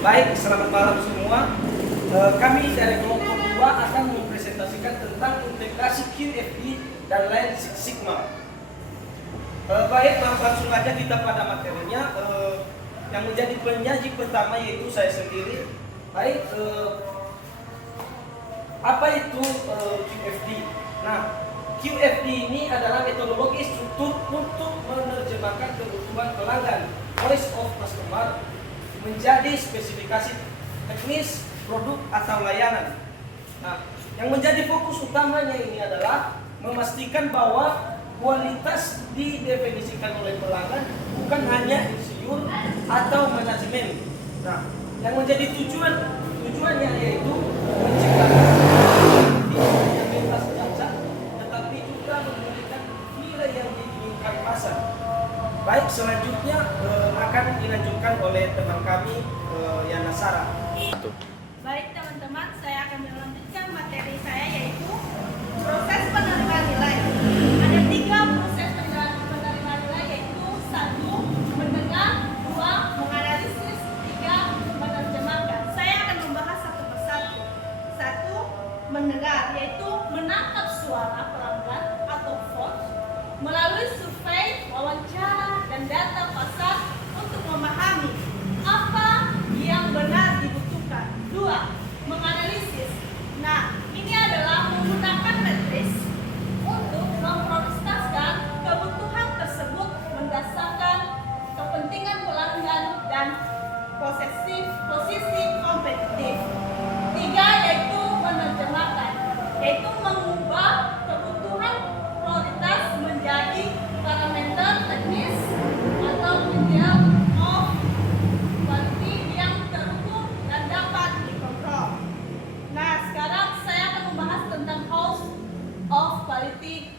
Baik, selamat malam semua. Kami dari kelompok 2 akan mempresentasikan tentang integrasi QFD dan Lean Six Sigma. Baik, langsung aja kita pada materinya. Yang menjadi penyaji pertama yaitu saya sendiri. Baik, apa itu QFD? Nah, QFD ini adalah metodologi struktur untuk menerjemahkan kebutuhan pelanggan, voice of customer, menjadi spesifikasi teknis produk atau layanan. Nah, yang menjadi fokus utamanya ini adalah memastikan bahwa kualitas didefinisikan oleh pelanggan bukan hanya insinyur atau manajemen. Nah, yang menjadi tujuannya yaitu menciptakan yang bebas cacat, tetapi juga memberikan nilai yang diinginkan pasar. Baik, selanjutnya akan dilanjutkan oleh teman kami, Yana Sarah. Baik teman-teman, saya akan melanjutkan materi saya yaitu proses penerimaan nilai. Ada 3 proses penerimaan nilai yaitu 1. Mendengar, 2. Menganalisis, 3. Menerjemahkan. Saya akan membahas satu persatu. 1. Mendengar, yaitu menangkap suara pelanggan atau voice melalui survei, wawancara, dan data pasar untuk memahami apa yang benar dibutuhkan. 2. Menganalisis. Nah, ini adalah menggunakan matris untuk memprioritaskan kebutuhan tersebut berdasarkan kepentingan pelanggan dan posisi kompetitif. 3. Yaitu menerjemahkan, yaitu mengubah kebutuhan prioritas menjadi parameter teknis atau detail of quality yang terukur dan dapat dikontrol. Nah, sekarang saya akan membahas tentang house of quality,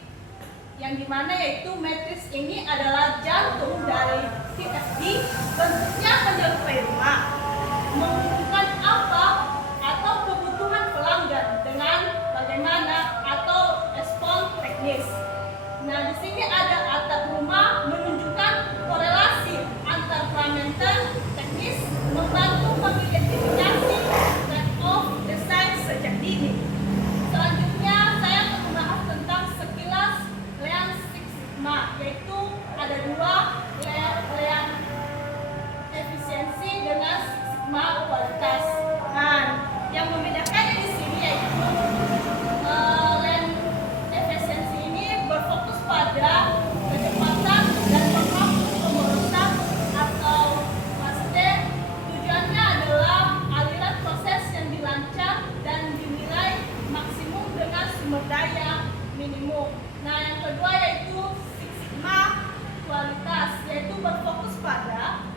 yang dimana yaitu matriks ini adalah jantung dari QFD. Bentuknya menyerupai rumah, menunjukkan apa atau kebutuhan pelanggan dengan bagaimana atau respon teknis. Nah, di sini ada atap rumah menunjukkan korelasi antar parameter teknis, membantu mengidentifikasi trade-off desain sejak dini. Selanjutnya saya akan membahas tentang sekilas Lean Six Sigma, yaitu ada 2, Lean efisiensi dengan Six Sigma kualitas. Nah, yang membedakannya di sini yaitu Lean efisiensi ini berfokus pada kecepatan dan pemborosan atau maksudnya tujuannya adalah aliran proses yang dilancar dan dinilai maksimum dengan sumber daya minimum. Nah, yang kedua yaitu Six Sigma kualitas, yaitu berfokus pada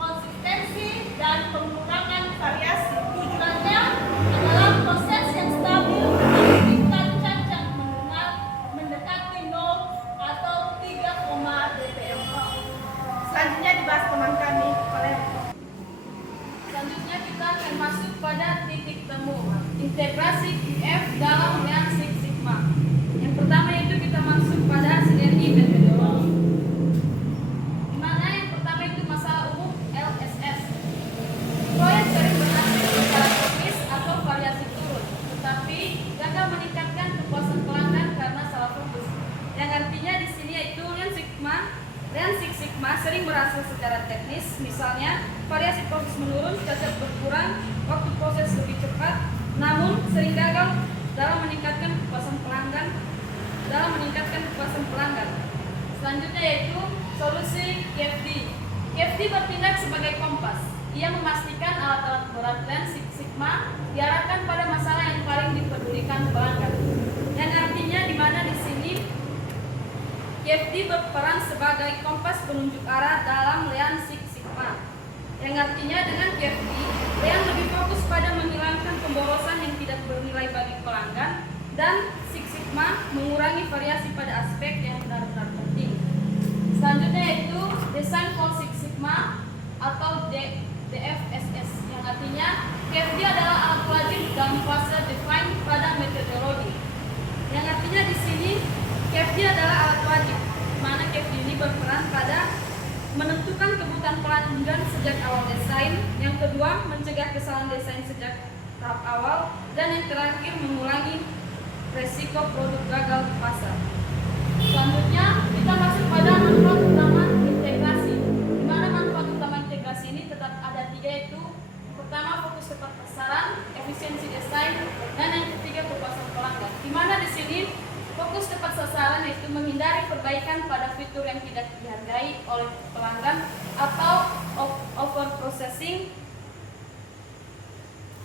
konsistensi dan pengurangan variasi. Tujuannya adalah proses yang stabil dengan tingkat cacat mendengar mendekati 0 atau 3, dpm. Selanjutnya dibahas teman kami, Valeri. Selanjutnya kita akan masuk pada titik temu integrasi QF dalam Lean Six Sigma. Yang pertama itu kita masuk pada sinergi metodologi. Di mana yang pertama itu masalah umum LSS. Proyek sering berhasil secara teknis atau variasi turun, tetapi gagal meningkatkan kepuasan pelanggan karena salah fokus. Yang artinya di sini yaitu Lean Six Sigma sering berhasil secara teknis, misalnya variasi proses menurun, cacat berkurang, waktu proses lebih cepat, namun sering gagal dalam meningkatkan kepuasan pelanggan. Selanjutnya yaitu solusi QFD. QFD bertindak sebagai kompas. Ia memastikan alat-alat berat Lean Six Sigma diarahkan pada masalah yang paling dipedulikan pelanggan. Yang artinya di mana di sini QFD berperan sebagai kompas penunjuk arah dalam Lean Six Sigma. Yang artinya dengan QFD, Lean lebih fokus pada menghilangkan pemborosan yang tidak bernilai bagi pelanggan, dan Six Sigma mengurangi variasi pada aspek yang benar-benar penting. Selanjutnya yaitu Design for Six Sigma atau DFSS, yang artinya QFD adalah alat wajib dalam fase define pada metodologi. Yang artinya di sini QFD adalah alat wajib, mana QFD ini berperan pada menentukan kebutuhan pelanggan sejak awal desain. Yang kedua kedua, mencegah kesalahan desain sejak tahap awal. Dan yang terakhir, mengurangi resiko produk gagal di pasar. Selanjutnya, kita masuk pada manfaat utama integrasi. Di mana manfaat utama integrasi ini tetap ada 3, yaitu pertama, fokus tepat sasaran, efisiensi desain, dan yang ketiga, kepuasan pelanggan. Di mana di sini fokus tepat sasaran yaitu menghindari perbaikan pada fitur yang tidak dihargai oleh pelanggan atau over processing,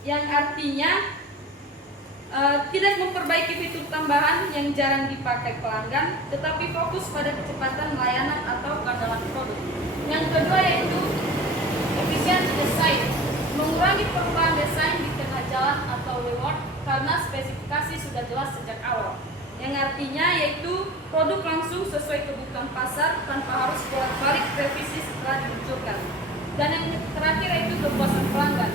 yang artinya tidak memperbaiki fitur tambahan yang jarang dipakai pelanggan, tetapi fokus pada kecepatan layanan atau keandalan produk. Yang kedua yaitu efisiensi desain, mengurangi perubahan desain di tengah jalan atau reward karena spesifikasi sudah jelas sejak awal. Yang artinya yaitu produk langsung sesuai kebutuhan pasar tanpa harus bolak-balik revisi setelah dimunculkan. Dan yang terakhir yaitu kepuasan pelanggan.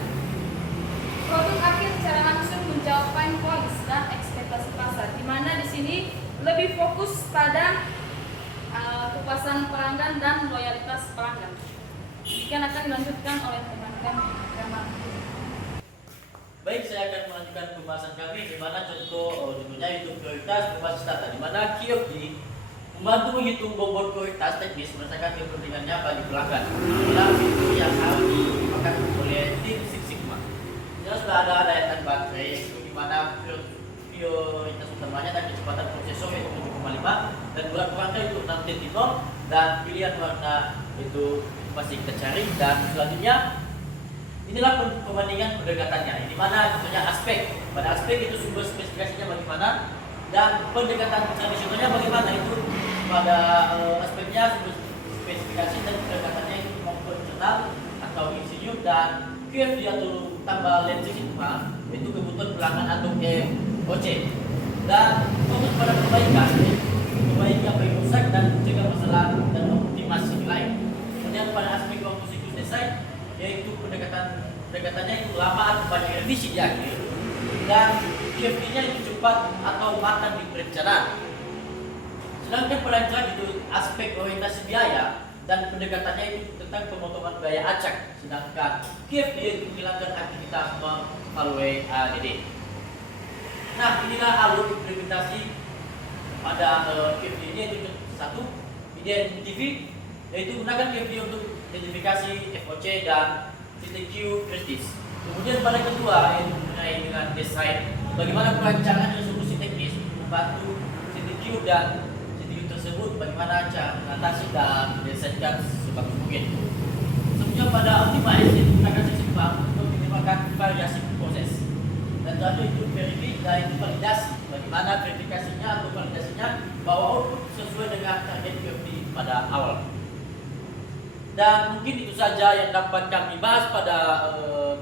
Produk akhir secara langsung menjawab pain points dan ekspektasi pasar, di mana di sini lebih fokus pada kepuasan pelanggan dan loyalitas pelanggan. Demikian akan dilanjutkan oleh teman-teman Kemal. Baik, saya akan melanjutkan pembahasan kami di mana contohnya itu prioritas berbasis data, di mana QFD membantu menghitung bobot prioritas teknis berdasarkan kepentingannya bagi pelanggan dalam fitur yang harus dimakan oleh tim Six Sigma. Jelas sudah ada daya baterai di mana prioritas utamanya dan kecepatan prosesor yaitu 7,5 dan berat rangka itu 6 cm dan pilihan warna itu masih kita cari. Dan selanjutnya inilah perbandingan pendekatannya, di mana contohnya pada aspek itu sumber spesifikasinya bagaimana dan pendekatan tradisionalnya bagaimana, itu pada aspeknya sumber spesifikasi dan pendekatannya itu konvensional atau insinyur, dan QFD atau tambah lensing Sigma itu kebutuhan pelanggan atau KOC, dan fokus pada perbaikan apa yang rusak dan mencegah masalah dan optimasi nilai. Kemudian pada aspek siklus desain yaitu pendekatannya itu lama atau banyak revisi di akhir, dan QFD-nya itu cepat atau matang di perencanaan. Sedangkan pelancaran itu aspek orientasi biaya dan pendekatannya itu tentang pemotongan biaya acak, sedangkan QFD itu menghilangkan aktivitas melalui ADD. Nah, inilah alur implementasi pada QFD ini, yaitu satu, identity, yaitu gunakan QFD untuk identifikasi FOC dan CTQ kritis. Kemudian pada kedua yaitu mengenai dengan desain, bagaimana perancangan dan solusi teknis untuk membantu CTQ dan CTQ tersebut, bagaimana cara mengatasi dan mendesainkan sebagus mungkin. Selanjutnya pada optimize, yaitu gunakan Sigma untuk minimalkan variasi proses. Dan terakhir itu verify dan itu validasi, bagaimana verifikasinya atau validasinya bahwa output sesuai dengan target QFD pada awal. Dan mungkin itu saja yang dapat kami bahas pada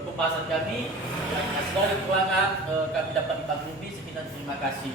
pembahasan kami. Jika segala kekurangan kami dapat dimaklumi. Sekian, terima kasih.